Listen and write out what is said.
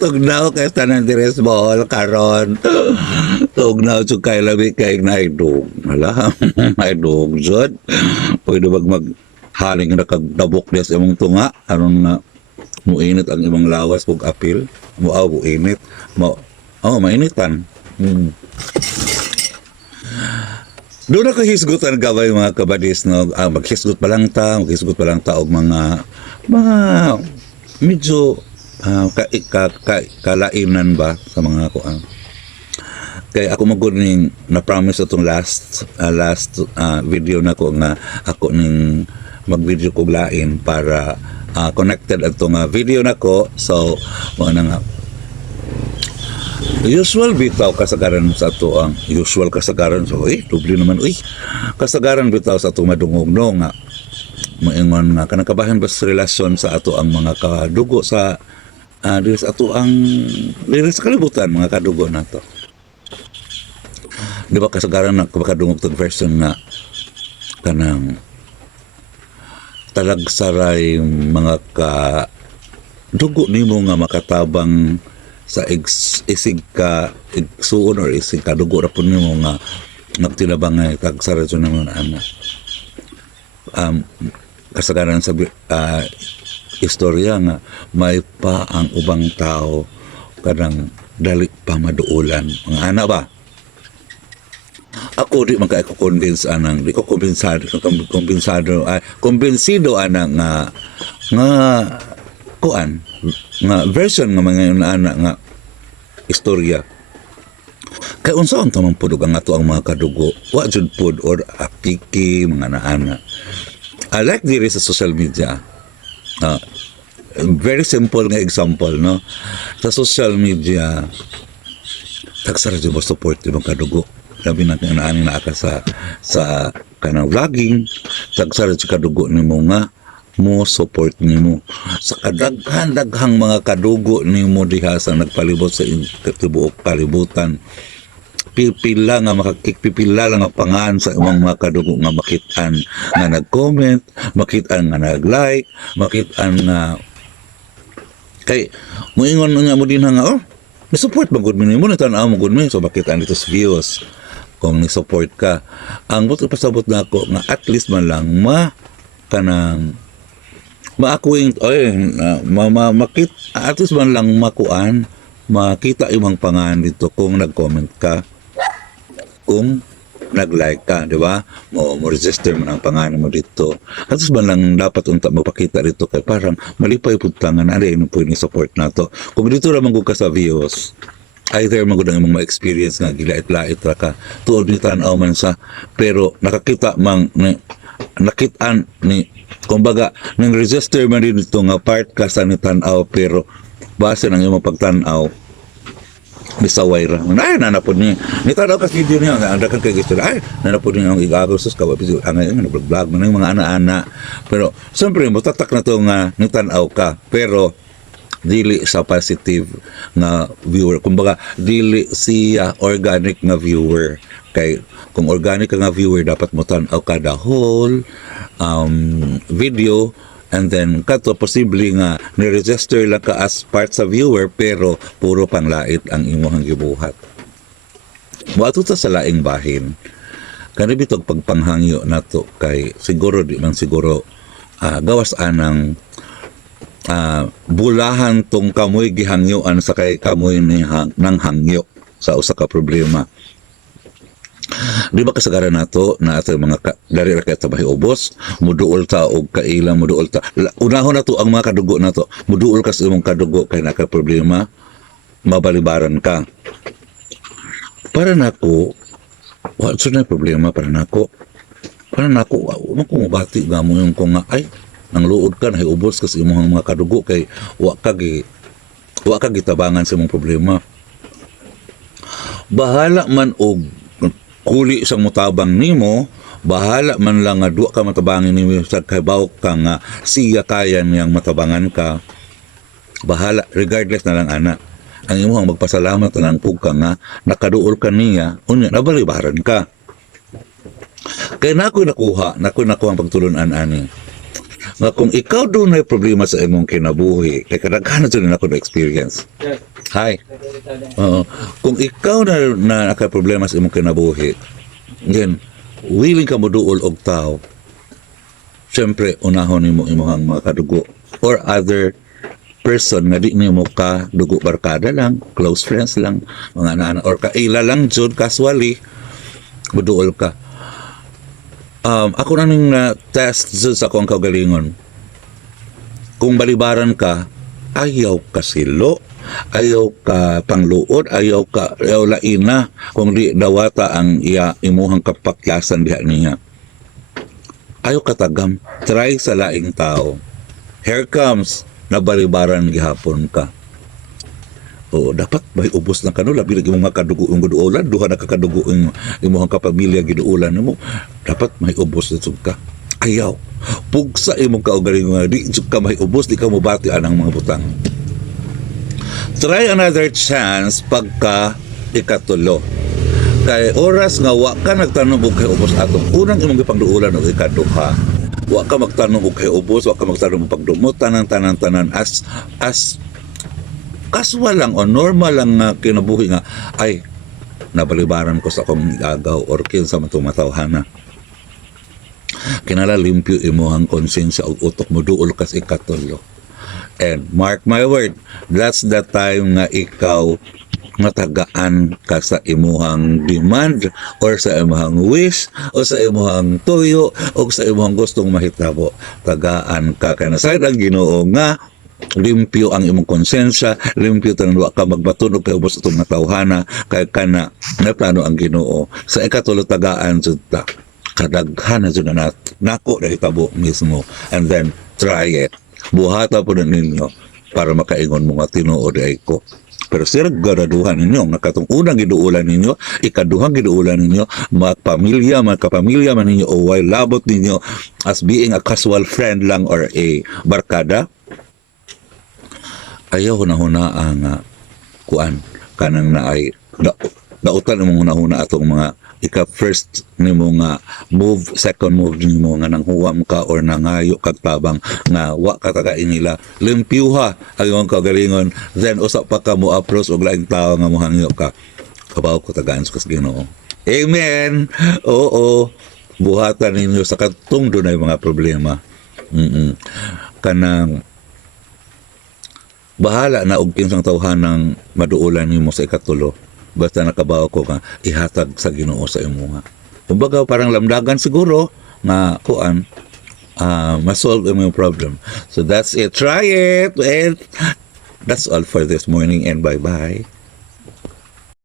Tugnaw kay tanan diri sa Bohol karon. Tugnaw jud kay labi kay naidog. Wala, naidog jud. Pwede mag haling na kagdabok niya sa imong tunga aron nga muinit ang imong lawas ug apil. Muinit. Mainitan. Doon ako hisgutan gabay mga kabadis, no? Maghisgot pa lang ta og mga medyo kalainan ba sa mga kuan. Kaya ako magud ning na-promise atong last video na ko nga ako ning mag-video kog lain para connected atong video na ko. So mo na nga usual bitaw kasagaran sa ato ang usual kasagaran so doble naman kasagaran bitaw sa ato madungog no nga moingon nga kanang kabahin ba sa relasyon sa ato ang mga kadugo sa diri sa ato ang diri sa kalibutan mga kadugo nato. Di ba kasagaran na kadungog tag version nga kanang talagsaray mga dugo nimo nga makatabang sa isig ka igsuon or isig ka dugo ra pud nimo nga nagtinabang nga tagsara jud naman ana kasagaran sa istorya nga may pa ang ubang tao kadang dali pa maduulan mga ana ba ako di man kay ko convince anang di ko kumbinsido ana nga kuan nga version nga mga anak nga istorya kay unsa ang tamang pudog ang ato ang mga kadugo wa jud pud or apiki mga naana. I like diri sa social media very simple nga example no sa social media tagsara jud mo support di mga kadugo labi na ani na aka sa kanang vlogging tagsara jud kadugo nimo nga mo support nimo sa daghang mga kadugo nimo diha sa nagpalibot sa tibuok kalibutan. Pipila nga makikipila lang ang pangan sa imong mga kadugo nga makitaan nga nag-comment, makitaan nga nag-like, makitaan nga kay moingon nga mo din nga ni support magud mo nimo tan-aw mo gud mo so makitaan dito sa views kung ni support ka. Ang buto pasabot na ako nga at least man lang kanang maakuing makit at least man lang makuan makita imong pangan dito kung nag-comment ka kung nag-like ka di ba mo register man ang pangan mo dito at least man lang dapat unta magpakita dito kay parang malipay pud tangan ari no pud ni support nato kung dito ra man ka sa views either magud ang imong experience nga gilait-lait ra ka tuod ni tan-aw man sa pero nakakita mang nakitaan ni kumbaga nang register man din ito nga part ka sa nitan-aw pero base ng imong pagtan-aw misaway ra ay nanapod ni nitan-aw ka video niya anda kan kay gusto ay nanapod ni ang igagos ka ang nag-vlog man ng mga ana-ana pero siyempre mo tatak na to nga nitan-aw ka pero dili sa positive nga viewer kumbaga dili siya organic nga viewer kay kung organic nga viewer dapat mo tan-aw kada whole video and then kato posible nga ni-register lang ka as part sa viewer pero puro panglait ang imong gibuhat. Moadto ta sa laing bahin kani bitog pagpanghangyo nato kay siguro di man siguro gawas anang bulahan tong kamoy gihangyoan sa kay kamoy nang hangyo sa usa ka problema. Di ba kasagaran nato na ato mga dari ra kay tabahi ubos muduol ta og kaila muduol ta unahon nato ang mga kadugo nato muduol ka sa imong kadugo kay naka problema mabalibaran ka para nako wa na problema para nako mabati nga mo yung kung ay nang luod ka na ubos ka sa imong mga kadugo kay wa ka gitabangan sa imong problema bahala man og kuli isang mutabang nimo bahala man lang nga duwa ka matabangin nimo sa kabaw ka nga siya kaya niyang matabangan ka bahala regardless na lang ana ang imong magpasalamat nang pug ka nga nakaduol ka niya unya nabalibaran ka kay nako nakuha ang pagtulunan ani nga kung ikaw doon may problema sa imong kinabuhi kay kadaghan na nako na experience Hi. Oo. Kung ikaw na naka-problema sa imong kinabuhi, then willing ka mo duol og tao, syempre unahon nimo imong mga kadugo or other person nga di nimo ka dugo barkada lang, close friends lang, mga nana or kaila lang jud casually muduol ka. Ako na ning test jud sa akong kaugalingon. Kung balibaran ka, ayaw ka silo, ayaw ka pangluod, ayaw laina kung di dawata ang imuhang kapaklasan diha niya. Ayaw katagam, try sa laing tao. Here comes, nabalibaran gihapon ka. O dapat may ubos na kanula bilang imong makadugo ang giduulan, duha na kakadugo ang imong kapamilya giduulan nimo. Dapat may ubos na jud ka. Ayaw. Pugsa imong kaugalingon nga di jud ka may ubos, di ka mobati anang mga butang. Try another chance pagka ikatulo. Kay oras nga wa ka nagtanong og kay ubos atong unang imong gipangduulan og ikaduha. Wa ka magtanong og kay ubos, wa ka magtanong og pagdumot tanan as casual lang o normal lang nga kinabuhi nga ay nabalibaran ko sa akong agaw or kinsa man tumatawhana. Kinala limpyo imuhang konsensya og utok mo duol kas ikatulo. And mark my word, that's the time nga ikaw matagaan ka sa imuhang demand or sa imuhang wish o sa imuhang tuyo o sa imuhang gustong mahitabo. Tagaan ka kaya nasayad ang Ginoo nga limpyo ang imong konsensya, limpyo tanan wa ka magbatun og kay ubos itong matawhana kay kana naplano ang Ginoo. Sa ikatulo tagaan jud ta. Kadaghan na jud na nako na hitabo mismo and then try it. Buhata po na ninyo para makaingon mo nga tinuod ay ko. Pero sir, garaduhan ninyo, nga katong unang giduulan ninyo, ikaduhang giduulan ninyo, magpamilya man ninyo, o why labot ninyo as being a casual friend lang or a barkada, ayaw hunahuna ang kuan, kanang na ay, dautan mong hunahuna atong mga ika-first nimo nga move, second move nimo nga nanghuwam ka or nangayo kag tabang nga wa ka tagain nila limpyuha ayon kagalingon then usa pa ka mo approach og laing tao nga mohangyo ka kabaw ko tagaan sa Ginoo. Amen. Oo, buhatan ninyo sa katong dunay mga problema. Kanang bahala na og kinsang tawhanang maduulan nimo sa ikatulo. Basta nakabaw ko nga ihatag sa Ginoo sa imo nga. Kumbaga parang lamdagan siguro nga kuan ma-solve yung problem. So that's it. Try it. And that's all for this morning and bye-bye.